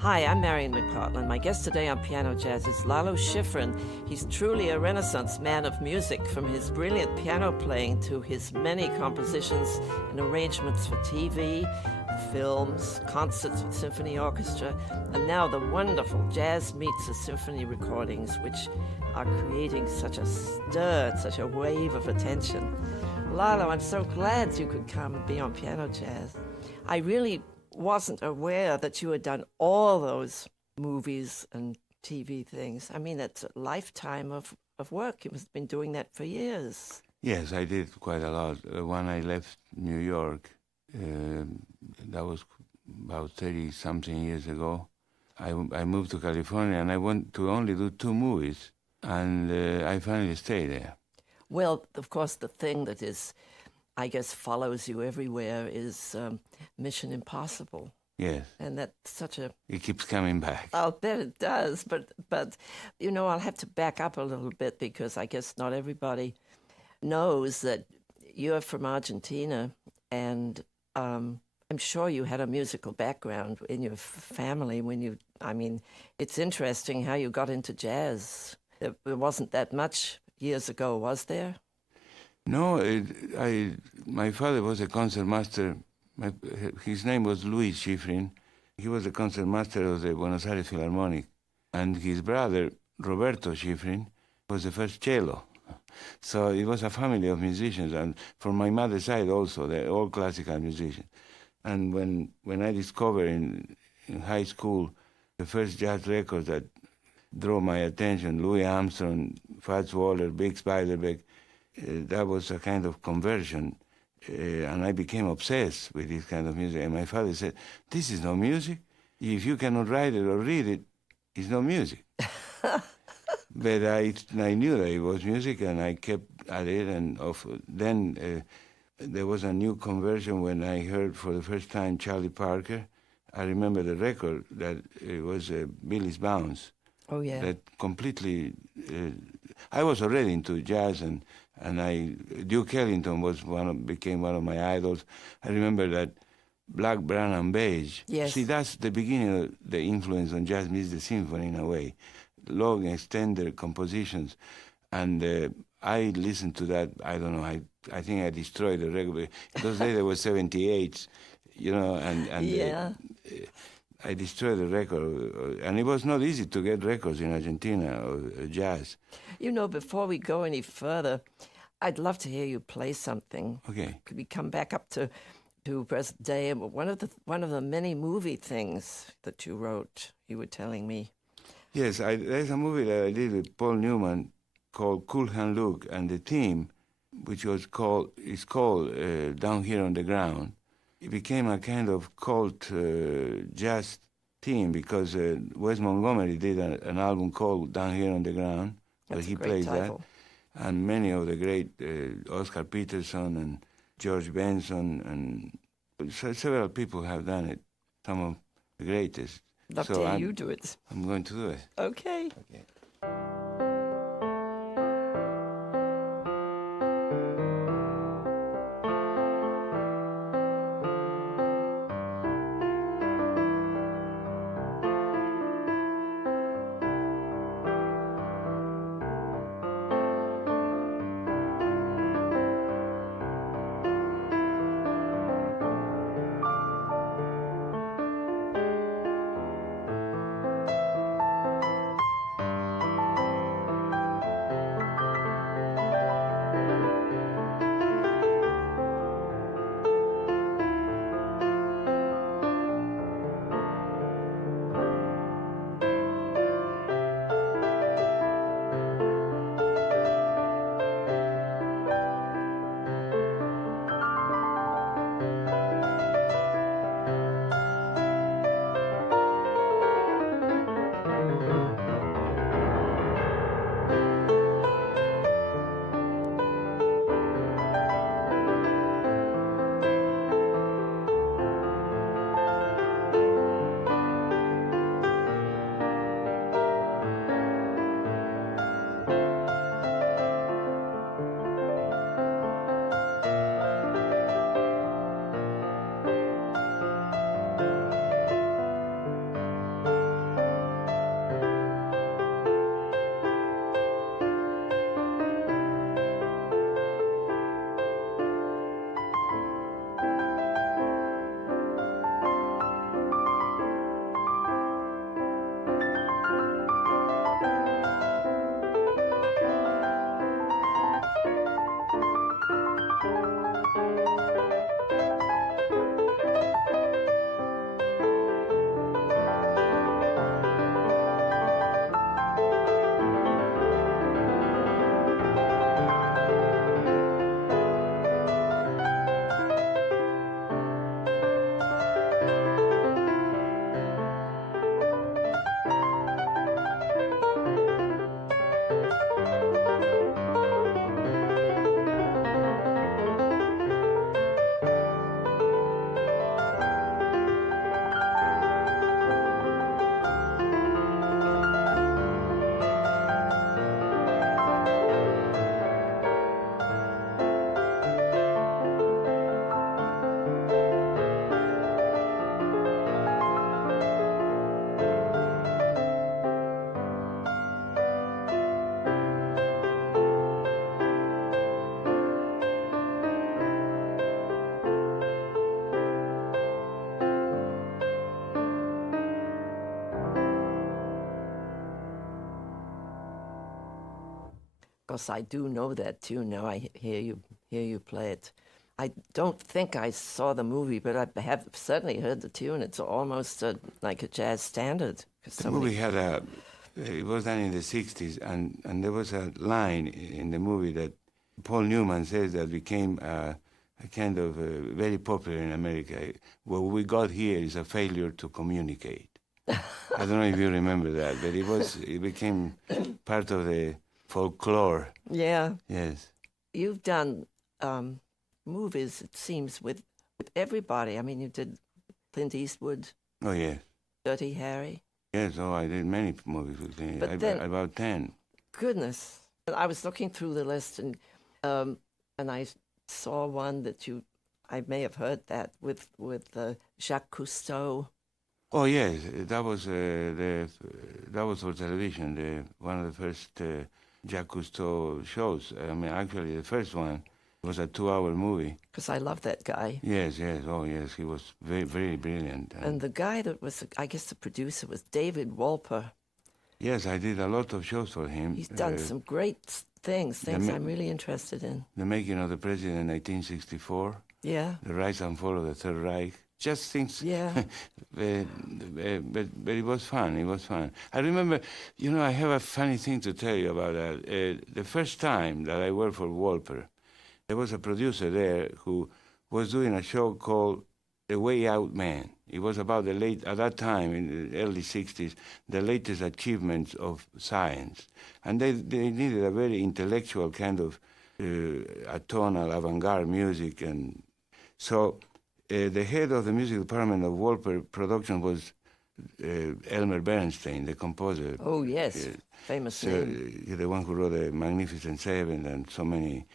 Hi, I'm Marian McPartland. My guest today on Piano Jazz is Lalo Schifrin. He's truly a Renaissance man of music, from his brilliant piano playing to his many compositions and arrangements for TV, films, concerts with symphony orchestra, and now the wonderful Jazz Meets a Symphony recordings, which are creating such a stir, such a wave of attention. Lalo, I'm so glad you could come and be on Piano Jazz. I really wasn't aware that you had done all those movies and TV things. I mean, it's a lifetime of work. You must have been doing that for years. Yes, I did quite a lot. When I left New York, that was about 30-something years ago, I moved to California, and I went to only do 2 movies, and I finally stayed there. Well, of course, the thing that is, I guess, follows you everywhere is Mission Impossible. Yes. And that's such a... It keeps coming back. I'll bet it does. But you know, I'll have to back up a little bit, because I guess not everybody knows that you're from Argentina, and I'm sure you had a musical background in your family when you... I mean, it's interesting how you got into jazz. There wasn't that much years ago, was there? No, my father was a concertmaster. His name was Lalo Schifrin. He was a concertmaster of the Buenos Aires Philharmonic. And his brother, Roberto Schifrin, was the first cello. So it was a family of musicians. And from my mother's side also, they're all classical musicians. And when I discovered in high school the first jazz records that drew my attention, Louis Armstrong, Fats Waller, Biggs Biederbecke, that was a kind of conversion, and I became obsessed with this kind of music. And my father said, "This is no music. If you cannot write it or read it, it's no music." But I knew that it was music, and I kept at it. And then there was a new conversion when I heard for the first time Charlie Parker. I remember the record that it was Billy's Bounce. Oh, yeah. That completely... I was already into jazz, and Duke Ellington became one of my idols. I remember that Black, Brown, and Beige. Yes. See, that's the beginning of the influence on Jazz Meets the Symphony in a way. Long, extended compositions. And I listened to that, I don't know, I think I destroyed the record. Those days there were 78s, you know, and yeah. I destroyed the record, and it was not easy to get records in Argentina or jazz. You know, before we go any further, I'd love to hear you play something. Okay. Could we come back up to present day? One of the many movie things that you wrote, you were telling me. Yes, there's a movie that I did with Paul Newman called Cool Hand Luke, and the theme, which is called Down Here on the Ground. It became a kind of cult jazz theme, because Wes Montgomery did an album called Down Here on the Ground, where he plays that. And many of the great, Oscar Peterson and George Benson, and several people have done it, some of the greatest. Love to hear you do it. I'm going to do it. Okay. course, I do know that tune now. I hear you play it. I don't think I saw the movie, but I have certainly heard the tune. It's almost like a jazz standard. The movie had it was done in the 60s, and there was a line in the movie that Paul Newman says that became a kind of very popular in America. What we got here is a failure to communicate. I don't know if you remember that, but it became part of the folklore. Yeah. Yes. You've done movies, it seems, with everybody. I mean, you did Clint Eastwood. Oh, yes. Dirty Harry. Yes, I did many movies with Clint. About 10. Goodness. I was looking through the list, and I saw one that I may have heard that with Jacques Cousteau. Oh yes, that was for television. One of the first Jacques Cousteau shows. I mean, actually, the first one was a 2-hour movie. Because I love that guy. Yes. Oh yes, he was very, very brilliant. And the guy that was, I guess, the producer was David Wolper. Yes, I did a lot of shows for him. He's done some great things I'm really interested in. The Making of the President in 1964. Yeah. The Rise and Fall of the Third Reich. Just things. Yeah. But it was fun. It was fun. I remember, I have a funny thing to tell you about that. The first time that I worked for Wolper, there was a producer there who was doing a show called The Way Out Man. It was about at that time, in the early 60s, the latest achievements of science. And they needed a very intellectual kind of atonal avant-garde music. And so the head of the music department of Wolper Production was Elmer Bernstein, the composer. Oh, yes, famous name. The one who wrote the Magnificent Seven and so many.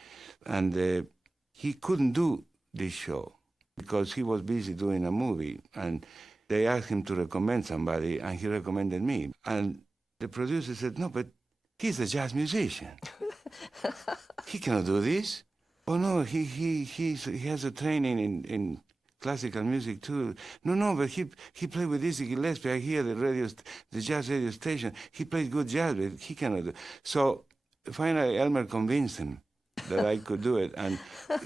And he couldn't do this show because he was busy doing a movie. And they asked him to recommend somebody, and he recommended me. And the producer said, no, but he's a jazz musician. He cannot do this. Oh, no, he has a training in classical music too. No, but he played with Dizzy Gillespie. I hear the jazz radio station. He played good jazz, but he cannot do. So finally, Elmer convinced him that I could do it. And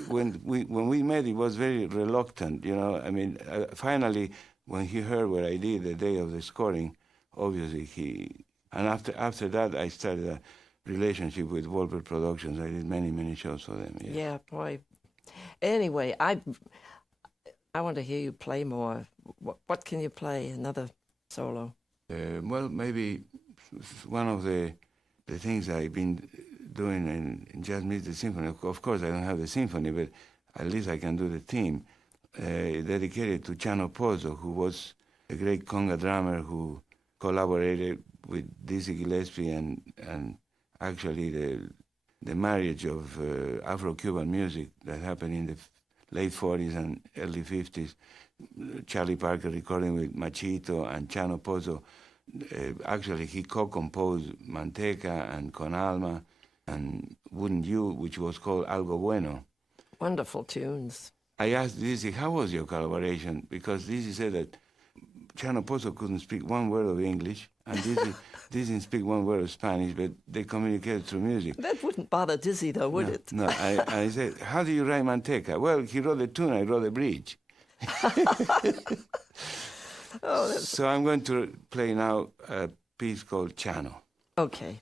when we met, he was very reluctant. I mean, finally, when he heard what I did the day of the scoring, obviously and after that, I started a relationship with Wolper Productions. I did many shows for them. Yes. Yeah, boy. Anyway, I want to hear you play more. What can you play? Another solo? Well, maybe one of the things I've been doing in jazz music, the symphony. Of course, I don't have the symphony, but at least I can do the theme. Dedicated to Chano, who was a great conga drummer who collaborated with Dizzy Gillespie and actually the marriage of Afro-Cuban music that happened in the late 40s and early 50s. Charlie Parker recording with Machito and Chano Pozo. Actually, he co-composed Manteca and Con Alma and Wouldn't You, which was called Algo Bueno. Wonderful tunes. I asked Dizzy, how was your collaboration? Because Dizzy said that Chano Pozo couldn't speak one word of English, and Dizzy didn't speak one word of Spanish, but they communicated through music. That wouldn't bother Dizzy, though, would it? No, I said, how do you write Manteca? Well, he wrote the tune, I wrote the bridge. So I'm going to play now a piece called Chano. Okay.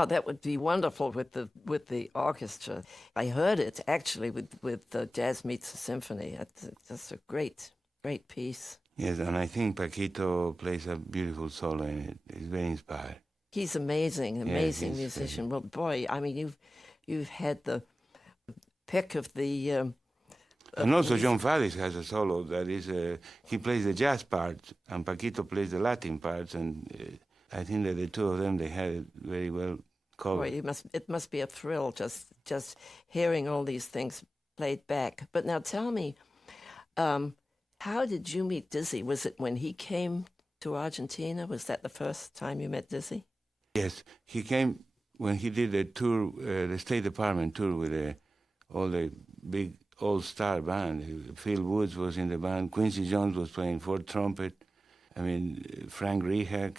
Oh, that would be wonderful with the orchestra. I heard it actually with Jazz Meets the Symphony. It's just a great piece. Yes, and I think Paquito plays a beautiful solo in it. It's very inspired. He's amazing musician. Well, boy, I mean, you've had the pick of the. And also John Faddis has a solo that is he plays the jazz part and Paquito plays the Latin parts, and I think that the two of them, they had it very well covered. Boy, it must be a thrill just hearing all these things played back. But now tell me, how did you meet Dizzy? Was it when he came to Argentina? Was that the first time you met Dizzy? Yes, he came when he did the tour, the State Department tour with all the big all-star band. Phil Woods was in the band. Quincy Jones was playing fourth trumpet. I mean, Frank Rehak,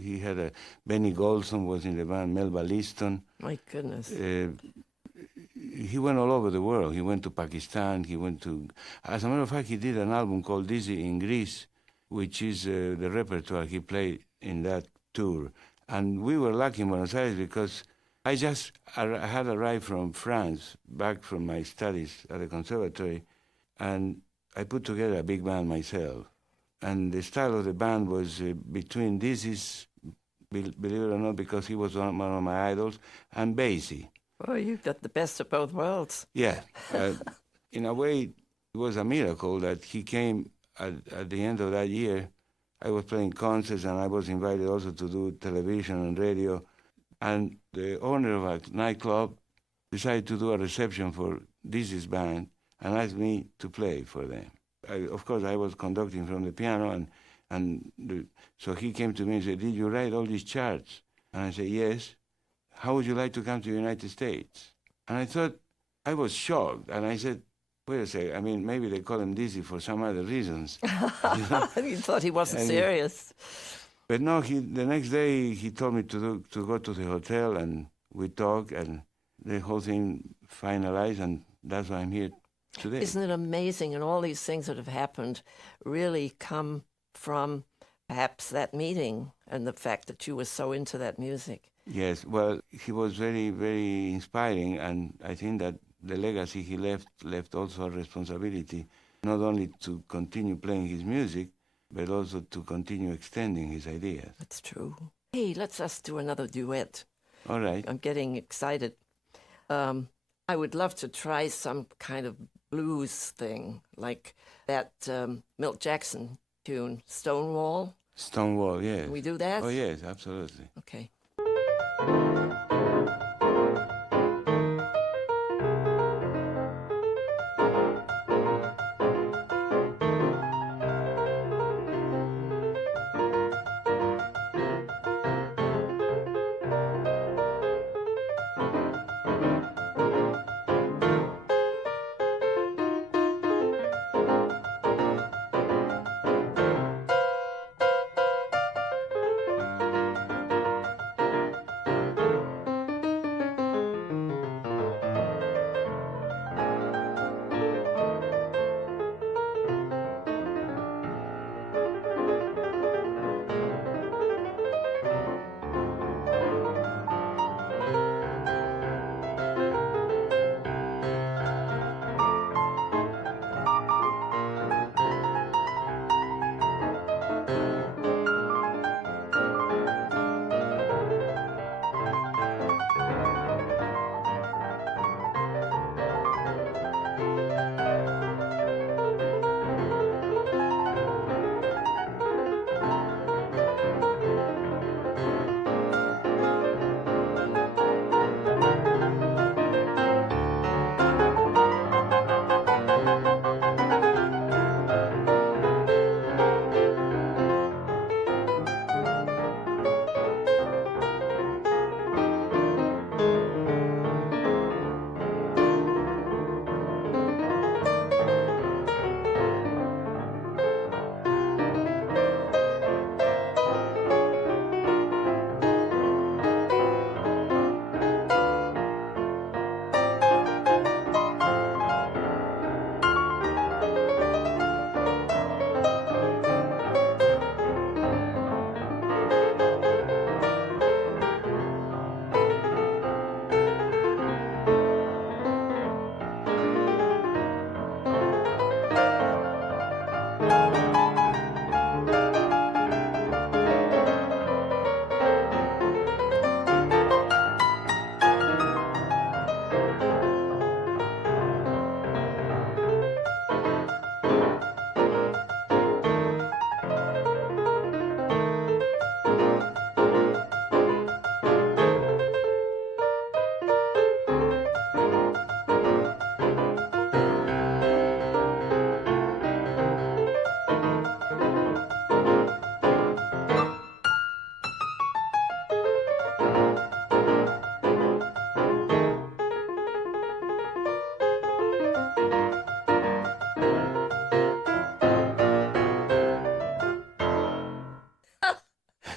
he had Benny Golson was in the band, Melba Liston. My goodness. He went all over the world. He went to Pakistan, as a matter of fact, he did an album called Dizzy in Greece, which is the repertoire he played in that tour. And we were lucky in Buenos Aires because I had arrived from France, back from my studies at the conservatory, and I put together a big band myself. And the style of the band was between Dizzy's, believe it or not, because he was one of my idols, and Basie. Oh, you've got the best of both worlds. Yeah. In a way, it was a miracle that he came at the end of that year. I was playing concerts, and I was invited also to do television and radio. And the owner of a nightclub decided to do a reception for Dizzy's band and asked me to play for them. Of course, I was conducting from the piano, so he came to me and said, "Did you write all these charts?" And I said, "Yes." "How would you like to come to the United States?" And I thought, I was shocked, and I said, "Wait a second, I mean, maybe they call him Dizzy for some other reasons." You thought he wasn't serious. But no, the next day he told me to go to the hotel, and we talked, and the whole thing finalized, and that's why I'm here today. Isn't it amazing? And all these things that have happened really come from perhaps that meeting and the fact that you were so into that music. Yes, well, he was very, very inspiring, and I think that the legacy he left also a responsibility, not only to continue playing his music, but also to continue extending his ideas. That's true. Hey, let's us do another duet. All right. I'm getting excited. I would love to try some kind of blues thing, like that Milt Jackson tune, Stonewall. Stonewall, yes. Can we do that? Oh, yes, absolutely. Okay.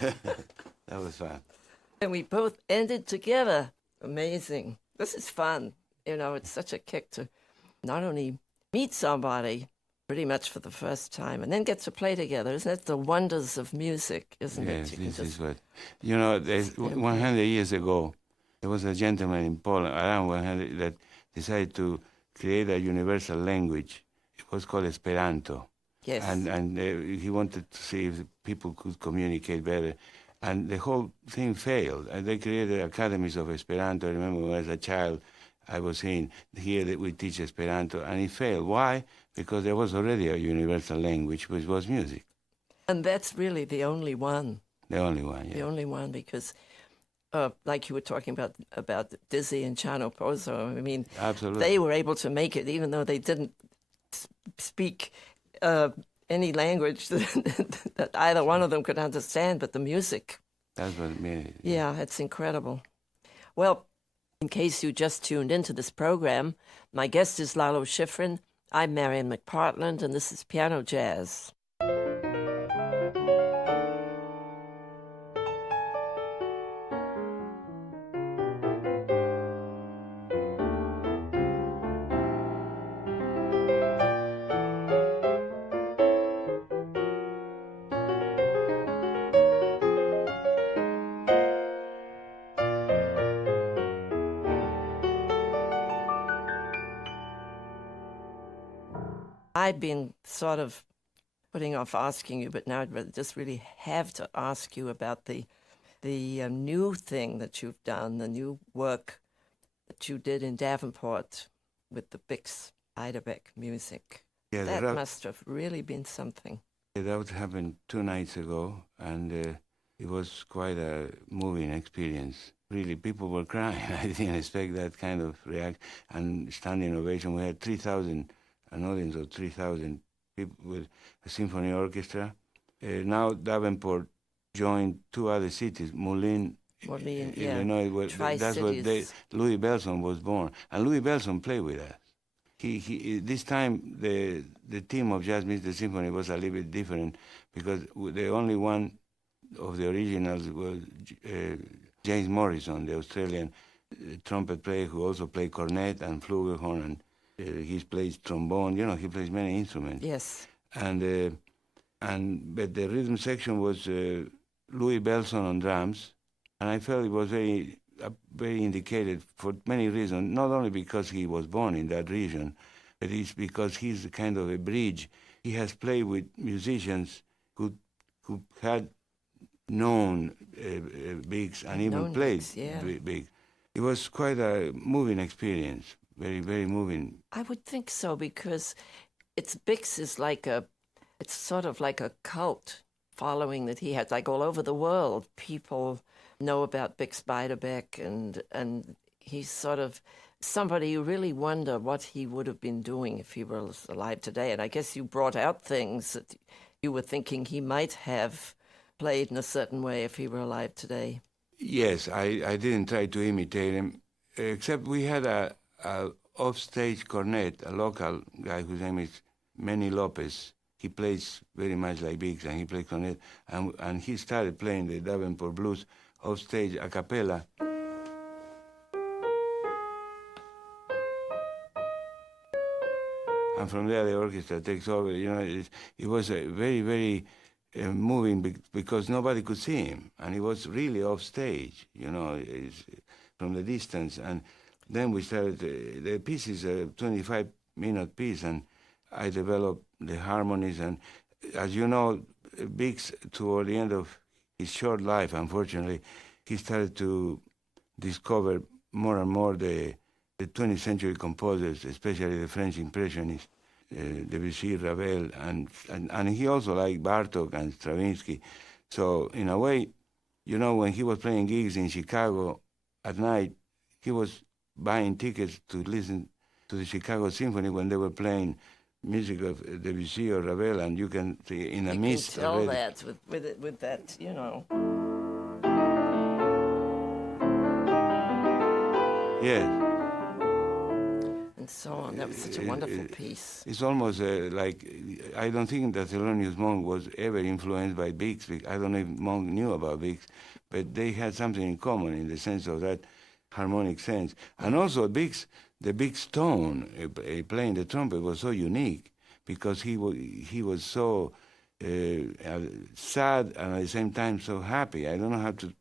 That was fun. And we both ended together. Amazing. This is fun. You know, it's such a kick to not only meet somebody pretty much for the first time and then get to play together. Isn't it the wonders of music, isn't it? Yes, this is what... You know, 100 years ago, there was a gentleman in Poland, around 100, that decided to create a universal language. It was called Esperanto. Yes. And he wanted to see if people could communicate better. And the whole thing failed. And they created academies of Esperanto. I remember when I was a child, I was saying, here that we teach Esperanto, and it failed. Why? Because there was already a universal language, which was music. And that's really the only one. The only one, yeah. The only one, because like you were talking about Dizzy and Chano Pozo, I mean, absolutely, they were able to make it even though they didn't speak any language that either one of them could understand, but the music. That's what made it. Yeah, it's incredible. Well, in case you just tuned into this program, my guest is Lalo Schifrin. I'm Marian McPartland, and this is Piano Jazz. I've been sort of putting off asking you, but now I'd just really have to ask you about the new thing that you've done, the new work that you did in Davenport with the Bix Biederbecke music. Yeah, that must have really been something. Yeah, that happened 2 nights ago, and it was quite a moving experience. Really, people were crying. I didn't expect that kind of reaction and standing ovation. We had 3,000. An audience of 3,000 people with a symphony orchestra. Now Davenport joined 2 other cities, Moulins, Illinois. Yeah. That's where Louis Belson was born, and Louis Belson played with us. He this time the team of Jazz Meets the Symphony was a little bit different because the only one of the originals was James Morrison, the Australian trumpet player who also played cornet and flugelhorn, and he plays trombone. You know, he plays many instruments. Yes. But the rhythm section was Louis Belson on drums, and I felt it was very indicated for many reasons. Not only because he was born in that region, but it's because he's kind of a bridge. He has played with musicians who had known bigs and even played big. It was quite a moving experience. Very, very moving. I would think so, because Bix is it's sort of like a cult following that he had, like all over the world. People know about Bix Biederbecke, and he's sort of somebody you really wonder what he would have been doing if he were alive today. And I guess you brought out things that you were thinking he might have played in a certain way if he were alive today. Yes, I didn't try to imitate him, except we had a off-stage cornet, a local guy whose name is Manny Lopez. He plays very much like Bix, and he plays cornet, and he started playing the Davenport blues off-stage a cappella. And from there the orchestra takes over. You know, it was a very, very moving because nobody could see him, and he was really off-stage, you know, from the distance. And then we started, the piece is a 25-minute piece, and I developed the harmonies. And as you know, Bix, toward the end of his short life, unfortunately, he started to discover more and more the 20th century composers, especially the French Impressionists, Debussy, Ravel, and he also liked Bartók and Stravinsky. So in a way, you know, when he was playing gigs in Chicago at night, he was buying tickets to listen to the Chicago Symphony when they were playing music of Debussy or Ravel, and you can see in a mist. You can tell that with that, you know. Yes. And so on. and that was such a wonderful piece. It's almost like, I don't think that Thelonious Monk was ever influenced by Bix. I don't know if Monk knew about Bix, but they had something in common in the sense of that harmonic sense. And also Bix, the Bix tone, playing the trumpet was so unique because he was so sad and at the same time so happy. I don't know how to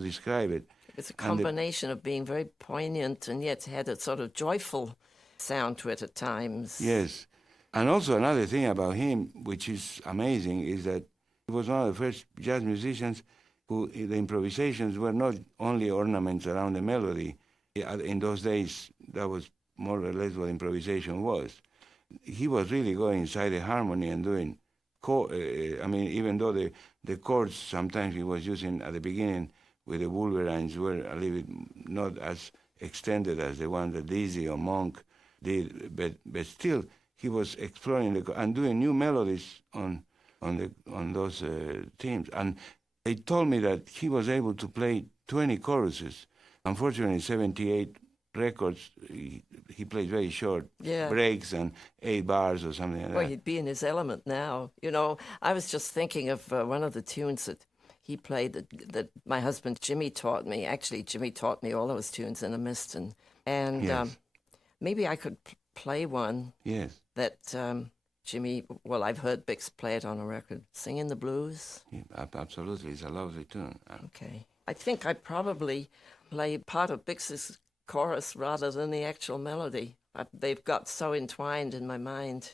describe it. It's a combination of being very poignant and yet had a sort of joyful sound to it at times. Yes. And also another thing about him, which is amazing, is that he was one of the first jazz musicians who the improvisations were not only ornaments around the melody. In those days, that was more or less what improvisation was. He was really going inside the harmony and doing, even though the chords sometimes he was using at the beginning with the Wolverines were a little bit not as extended as the one that Dizzy or Monk did, but still he was exploring and doing new melodies on those themes. And they told me that he was able to play 20 choruses. Unfortunately, 78 records, he plays very short breaks and 8 bars or something like that. Well, he'd be in his element now. You know, I was just thinking of one of the tunes that he played that my husband Jimmy taught me. Actually, Jimmy taught me all those tunes in a mist, and Yes. maybe I could play one. Yes. That Jimmy. Well, I've heard Bix play it on a record. Singing the Blues. Yeah, absolutely, it's a lovely tune. Okay, I think I'd probably play part of Bix's chorus rather than the actual melody. They've got so entwined in my mind.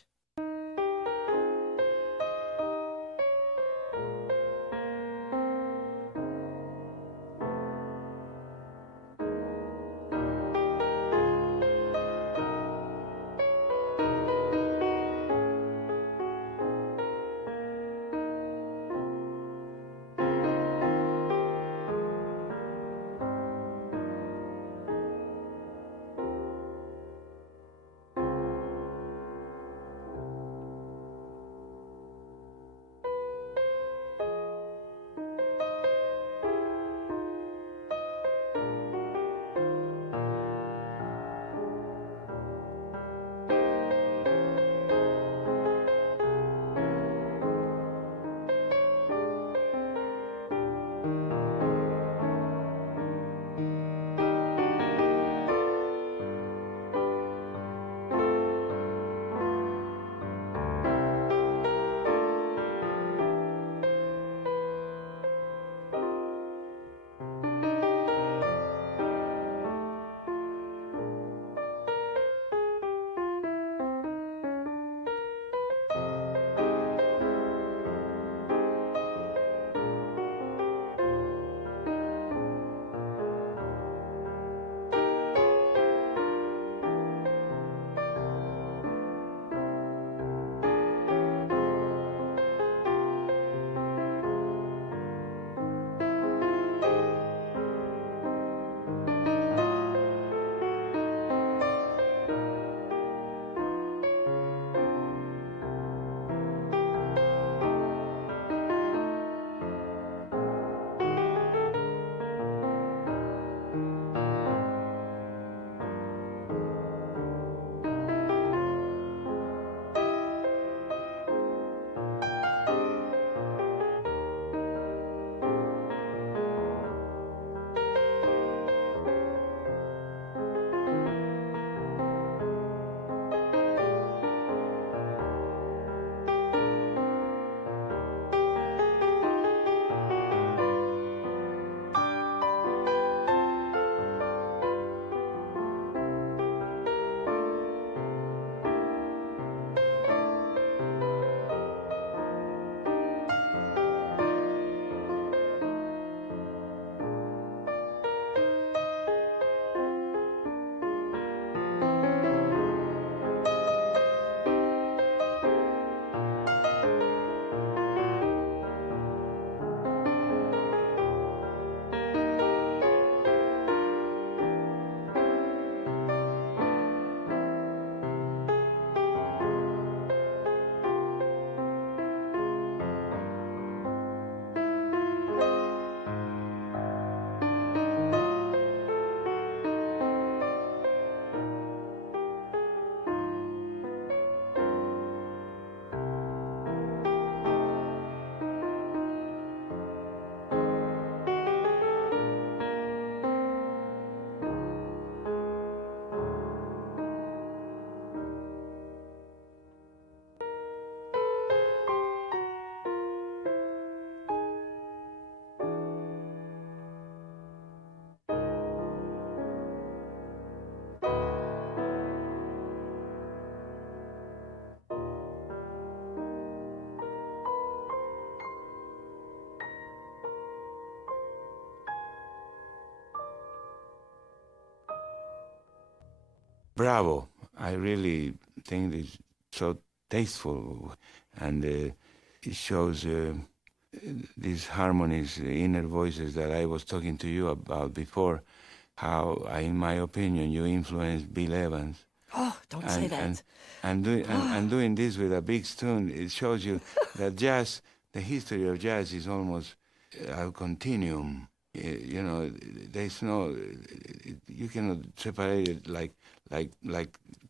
bravo. I really think it's so tasteful, and it shows these harmonies, inner voices that I was talking to you about before, how, in my opinion, you influenced Bill Evans. Oh, don't say that. And doing this with a big tune, it shows you that jazz, the history of jazz is almost a continuum. You know, there's no, you cannot separate it like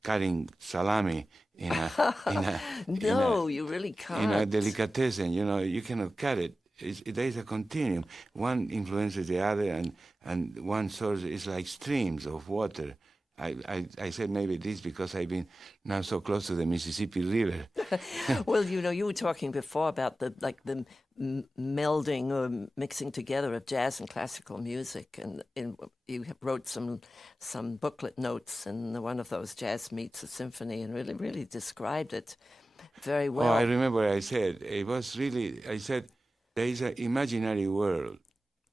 cutting salami in a No, you really can't. in a delicatessen. You know, you cannot cut it. There is a continuum. One influences the other, and one source is like streams of water. I said maybe this because I've been now so close to the Mississippi River. Well, you know, you were talking before about the melding or mixing together of jazz and classical music, and you wrote some booklet notes, and one of those, Jazz Meets a Symphony, and really described it very well. Oh, I remember I said, I said, there is an imaginary world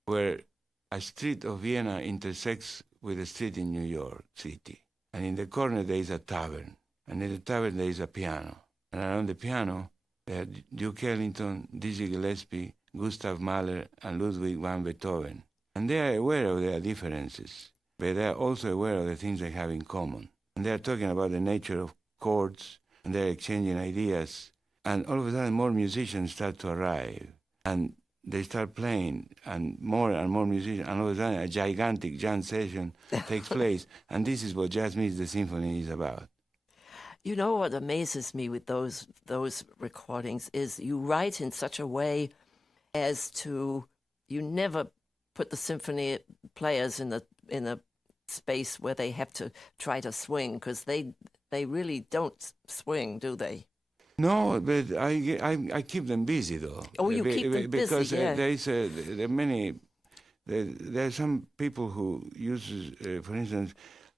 where a street of Vienna intersects with a street in New York City. And in the corner there is a tavern. And in the tavern there is a piano. And around the piano there are Duke Ellington, Dizzy Gillespie, Gustav Mahler, and Ludwig van Beethoven. And they are aware of their differences, but they are also aware of the things they have in common. And they are talking about the nature of chords, and they're exchanging ideas. And all of a sudden more musicians start to arrive. And they start playing, and more musicians, and all of a sudden a gigantic jam session takes place. And this is what Jazz Meets the Symphony is about. You know what amazes me with those recordings is you write in such a way as to, you never put the symphony players in a space where they have to try to swing, because they really don't swing, do they? No, but I keep them busy though. Oh, you keep them busy, because yeah. there are many. There are some people who use, for instance,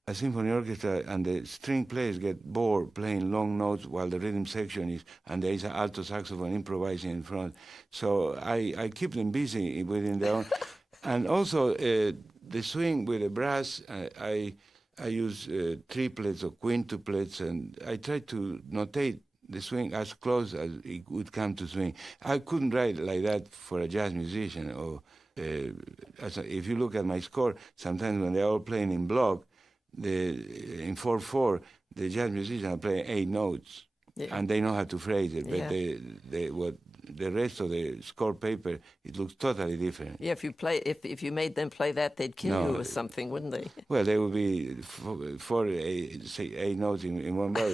a symphony orchestra, and the string players get bored playing long notes while the rhythm section is, and there is an alto saxophone improvising in front. So I keep them busy within their own. And also the swing with the brass, I use triplets or quintuplets, and I try to notate the swing as close as it would come to swing. I couldn't write like that for a jazz musician. Or if you look at my score, sometimes when they're all playing in block, in 4/4, the jazz musicians are playing 8 notes, and they know how to phrase it. But the rest of the score paper, it looks totally different. Yeah, if you made them play that, they'd kill you or something, wouldn't they? Well, there would be 8 notes in one bar.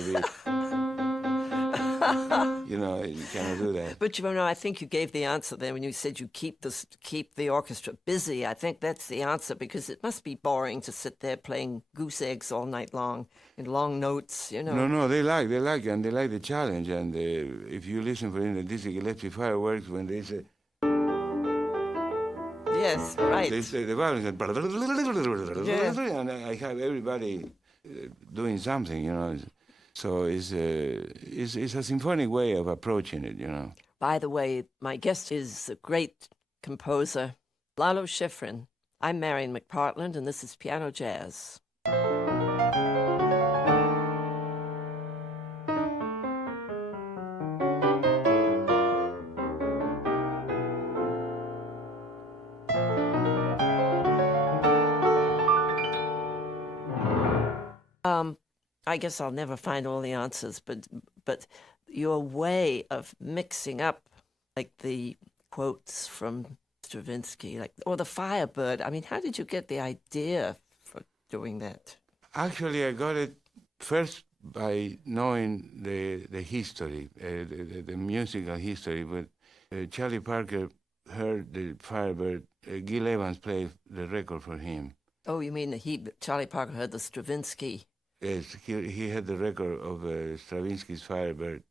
You know, you cannot do that. But you know, I think you gave the answer there when you said you keep the orchestra busy. I think that's the answer, because it must be boring to sit there playing goose eggs all night long in long notes. You know. No, they like the challenge. And if you listen, for instance, Dizzy Gillespie Fireworks, when they say, yes, right. They say the violin, and I have everybody doing something. You know. So it's a symphonic way of approaching it, you know. By the way, my guest is a great composer, Lalo Schifrin. I'm Marian McPartland, and this is Piano Jazz. I guess I'll never find all the answers, but your way of mixing up, like the quotes from Stravinsky, or the Firebird. I mean, how did you get the idea for doing that? Actually, I got it first by knowing the history, the musical history. But Charlie Parker heard the Firebird. Gil Evans played the record for him. Oh, you mean Charlie Parker heard the Stravinsky? Yes, he had the record of Stravinsky's Firebird,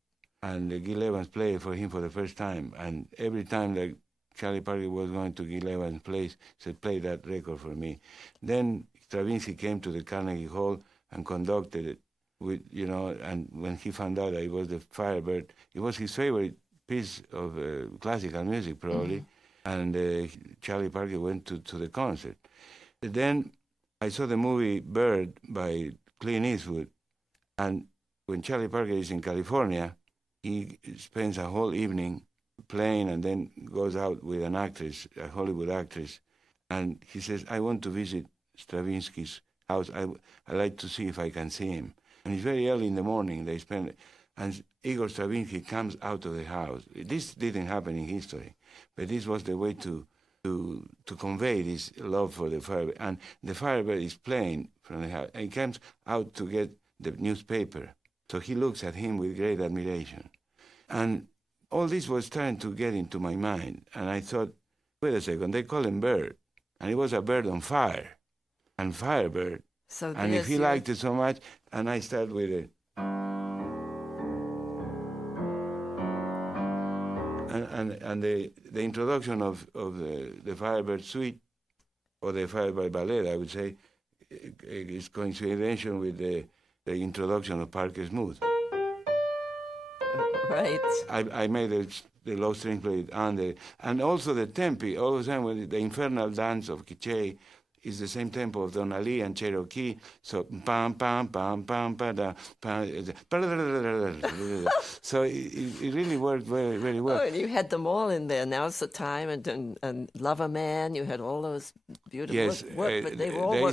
and Gil Evans played for him for the first time. And every time that Charlie Parker was going to Gil Evans' place, said, "Play that record for me." Then Stravinsky came to the Carnegie Hall and conducted it with, and when he found out that it was the Firebird, it was his favorite piece of classical music, probably. Mm-hmm. And Charlie Parker went to the concert. Then I saw the movie Bird by Clint Eastwood. And when Charlie Parker is in California, he spends a whole evening playing and then goes out with an actress, a Hollywood actress. And he says, I want to visit Stravinsky's house. I like to see if I can see him. And it's very early in the morning. They spend, and Igor Stravinsky comes out of the house. This didn't happen in history, but this was the way to convey this love for the Firebird. And the Firebird is playing from the house. And he comes out to get the newspaper. So he looks at him with great admiration. And all this was starting to get into my mind. And I thought, wait a second, they call him Bird. And it was a bird on fire. And Firebird. So and if he liked it so much, and I start with it. And the introduction of the Firebird Suite, or the Firebird Ballet, I would say, is coincidental with the introduction of Parker Smooth. Right. I made the low string play and also the tempi. All the time when the infernal dance of Quiche is the same tempo of Don Ali and Cherokee. So pam pam pam pam pam pam. So it really worked very very well. Oh, and you had them all in there. Now's the time, and Lover Man. You had all those beautiful work, but they were all there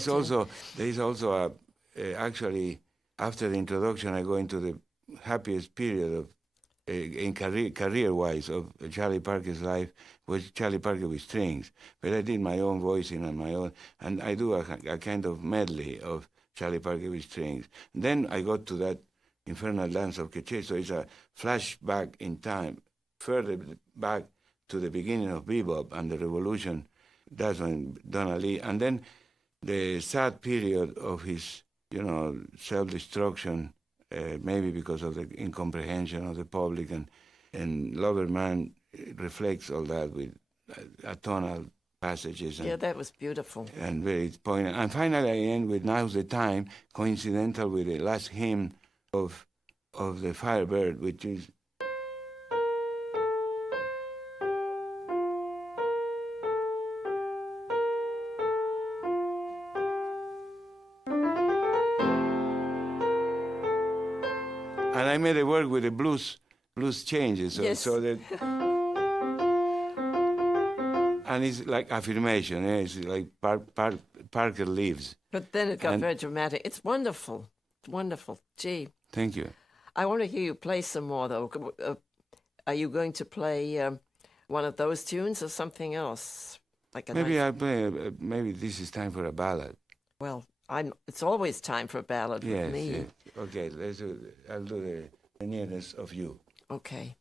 is also actually after the introduction, I go into the happiest period of in career-wise of Charlie Parker's life, was Charlie Parker with strings. But I did my own voicing and my own, and I do a kind of medley of Charlie Parker with strings. And then I got to that infernal dance of Quiche, so it's a flashback in time, further back to the beginning of bebop and the revolution. That's when Don Ali, and then the sad period of his, self-destruction. Maybe because of the incomprehension of the public, and Lover Man reflects all that with tonal passages. Yeah, that was beautiful. And very poignant. And finally I end with Now's the Time, coincidental with the last hymn of the Firebird, which is and I made it work with the blues changes. Yes. So that, and it's like affirmation. It's like Parker leaves. But then it got very dramatic. It's wonderful. It's wonderful. Gee. Thank you. I want to hear you play some more, though. Are you going to play one of those tunes or something else? Maybe I play. Maybe this is time for a ballad. Well, it's always time for a ballad with me. Yes. Okay, I'll do the Nearness of You. Okay.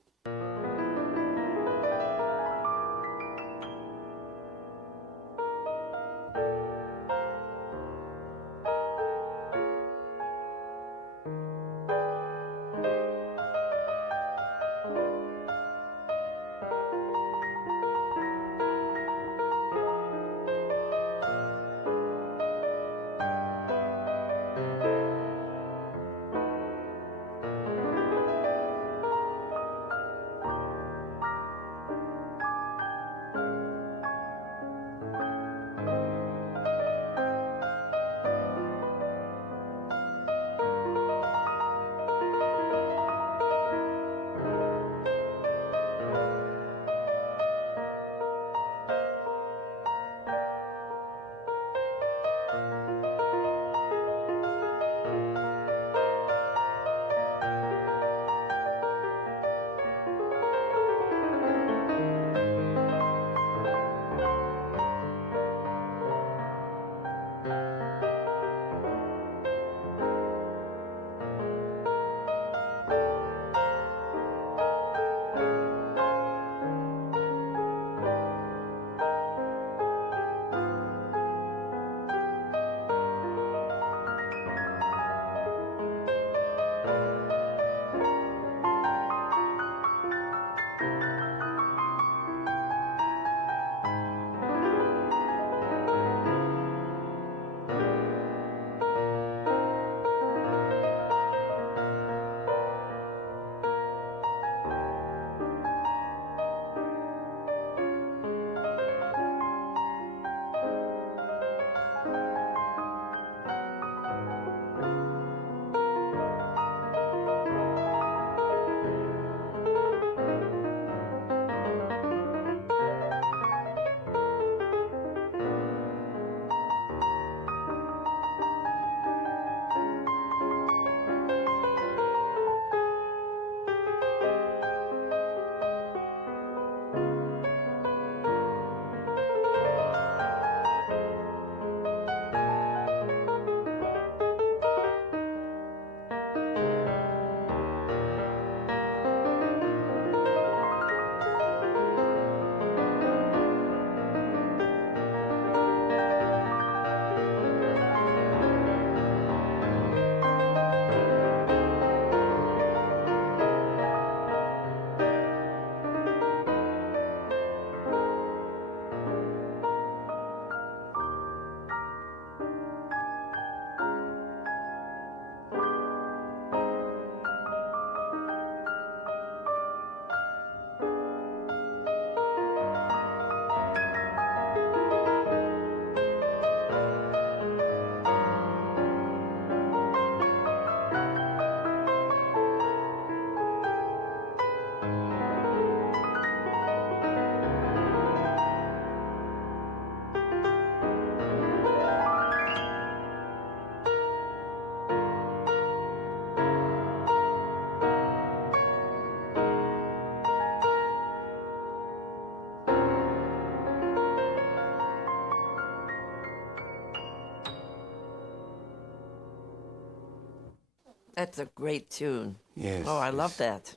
That's a great tune. Yes. Oh, I love that.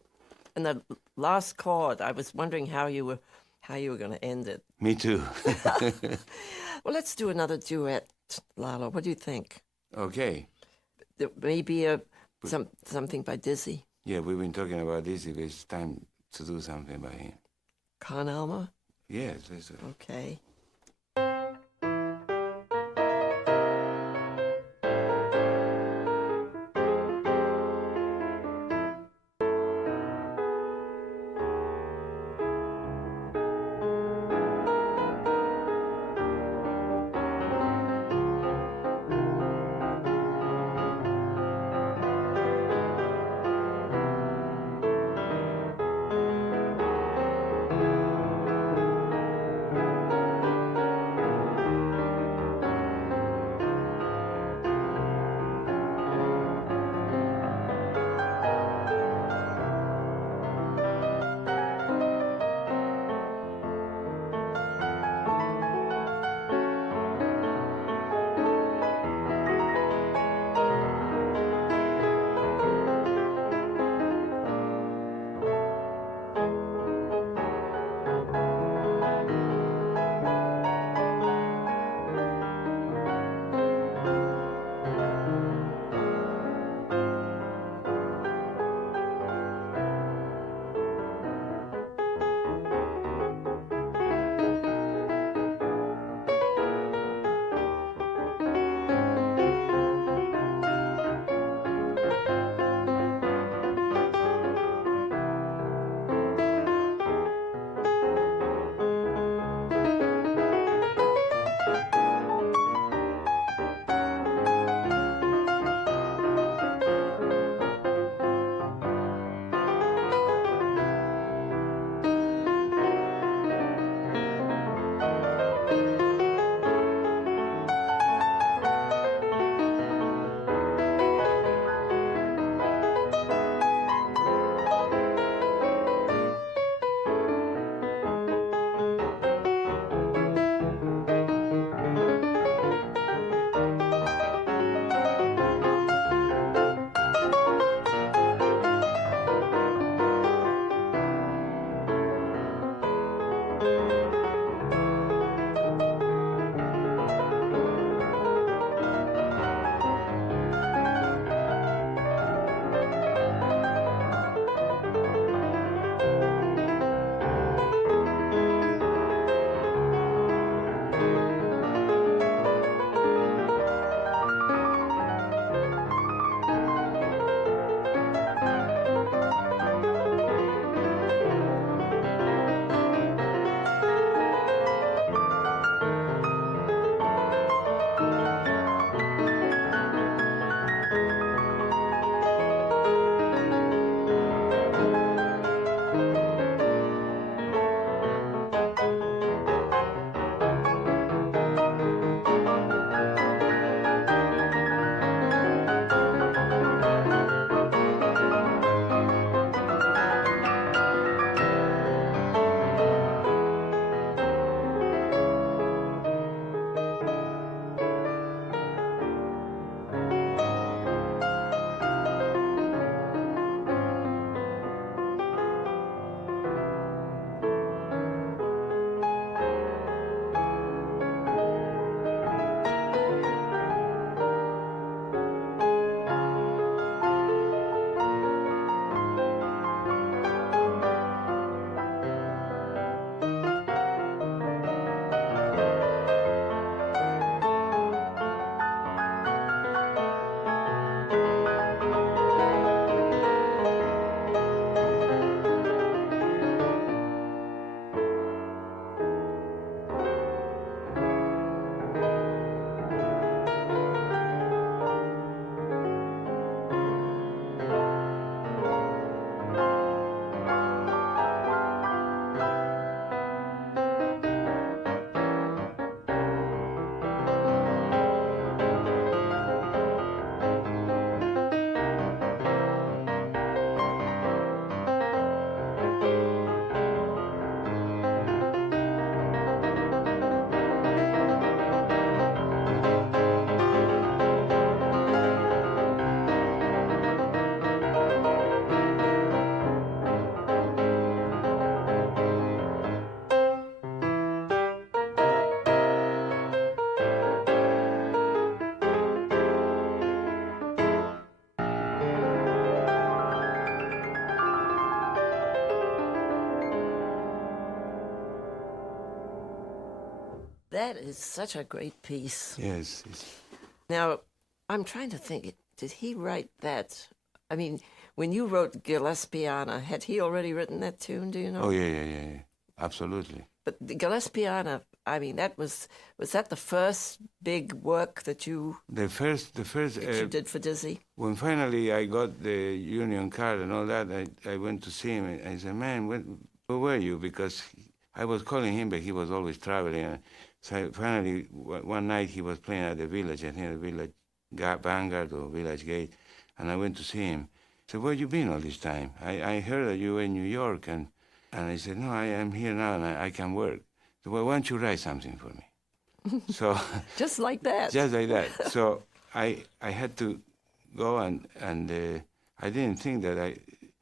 And the last chord, I was wondering how you were going to end it. Me too. Well, let's do another duet, Lalo. What do you think? Okay. There may be something by Dizzy. Yeah, we've been talking about this. If it's time to do something by him. Con Alma? Yes. That's Okay. That is such a great piece. Yes. Now, I'm trying to think, did he write that? I mean, when you wrote Gillespiana, had he already written that tune, do you know? Oh, yeah. Absolutely. But the Gillespiana, I mean, was that the first big work that you... The first that you did for Dizzy? When finally I got the union card and all that, I went to see him and I said, man, where were you? Because I was calling him, but he was always traveling. So finally, one night he was playing at the village, I think the village Vanguard or Village Gate, and I went to see him. So where you been all this time? I heard that you were in New York, and I said, no, I am here now and I can work. So well, why don't you write something for me? So just like that. Just like that. So I had to go and I didn't think that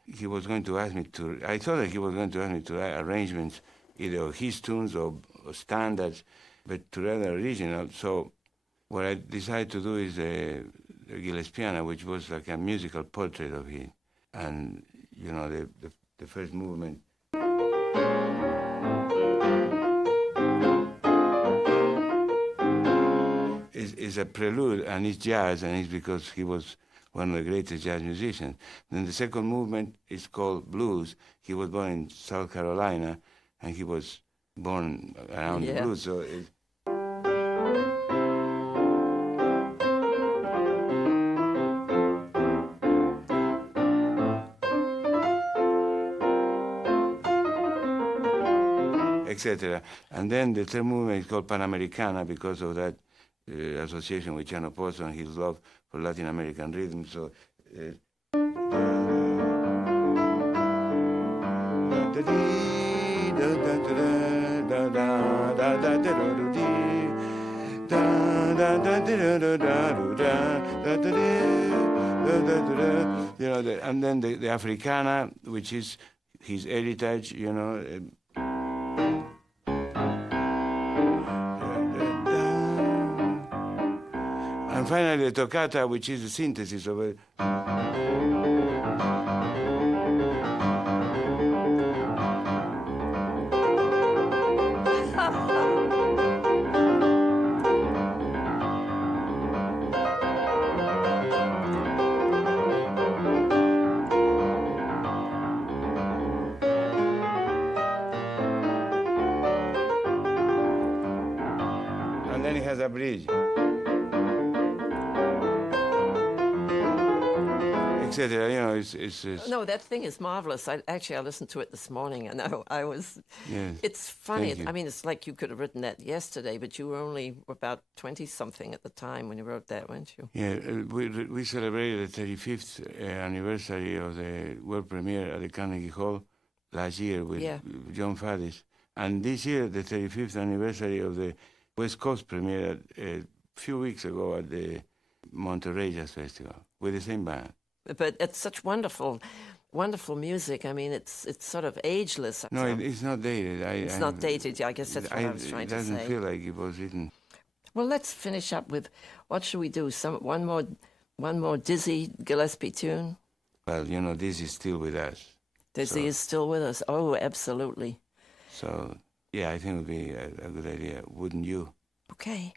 he was going to ask me to. I thought that he was going to ask me to write arrangements, either of his tunes or standards, but to write the original. So what I decided to do is the Gillespiana, which was like a musical portrait of him, and you know the first movement. Is a prelude, and it's jazz, and it's because he was one of the greatest jazz musicians. Then the second movement is called blues. He was born in South Carolina, and he was born around the blues. So etc. And then the third movement is called Panamericana because of that association with Chano and his love for Latin American rhythm. So you know, and then the Africana, which is his heritage, you know. And finally, the toccata, which is the synthesis of it. And then it has a bridge. You know, it's no, that thing is marvelous. I listened to it this morning, and I was. Yes, it's funny. I mean, it's like you could have written that yesterday, but you were only about 20-something at the time when you wrote that, weren't you? Yeah, we celebrated the 35th anniversary of the world premiere at the Carnegie Hall last year with John Faddis, and this year the 35th anniversary of the West Coast premiere a few weeks ago at the Monterey Jazz Festival with the same band. But it's such wonderful music. I mean, it's sort of ageless. No, it's not dated. It's not dated. I guess that's what I was trying to say. It doesn't feel like it was written. Well, let's finish up with, what should we do? One more Dizzy Gillespie tune? Well, you know, Dizzy is still with us. Dizzy is still with us. Oh, absolutely. So, yeah, I think it would be a good idea, wouldn't you? Okay.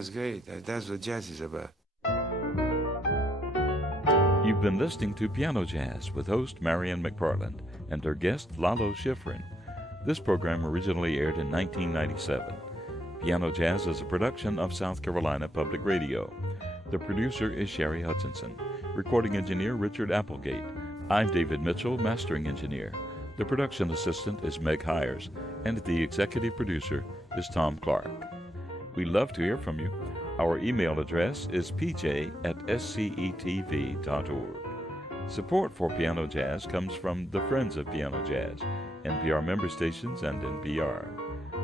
That's great. That's what jazz is about. You've been listening to Piano Jazz with host Marian McPartland and her guest Lalo Schifrin. This program originally aired in 1997. Piano Jazz is a production of South Carolina Public Radio. The producer is Sherry Hutchinson. Recording engineer Richard Applegate. I'm David Mitchell, mastering engineer. The production assistant is Meg Hires, and the executive producer is Tom Clark. We'd love to hear from you. Our email address is pj@scetv.org. Support for Piano Jazz comes from the Friends of Piano Jazz, NPR member stations, and NPR.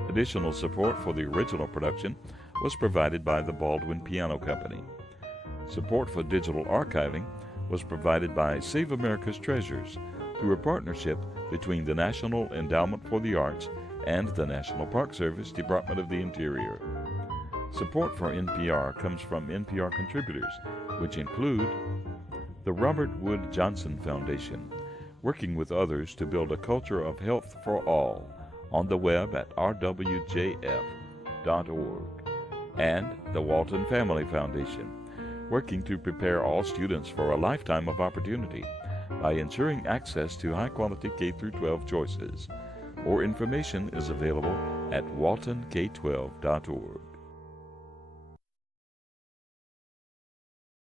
Additional support for the original production was provided by the Baldwin Piano Company. Support for digital archiving was provided by Save America's Treasures through a partnership between the National Endowment for the Arts and the National Park Service Department of the Interior. Support for NPR comes from NPR contributors, which include the Robert Wood Johnson Foundation, working with others to build a culture of health for all, on the web at rwjf.org, and the Walton Family Foundation, working to prepare all students for a lifetime of opportunity by ensuring access to high-quality K-12 choices. More information is available at waltonk12.org.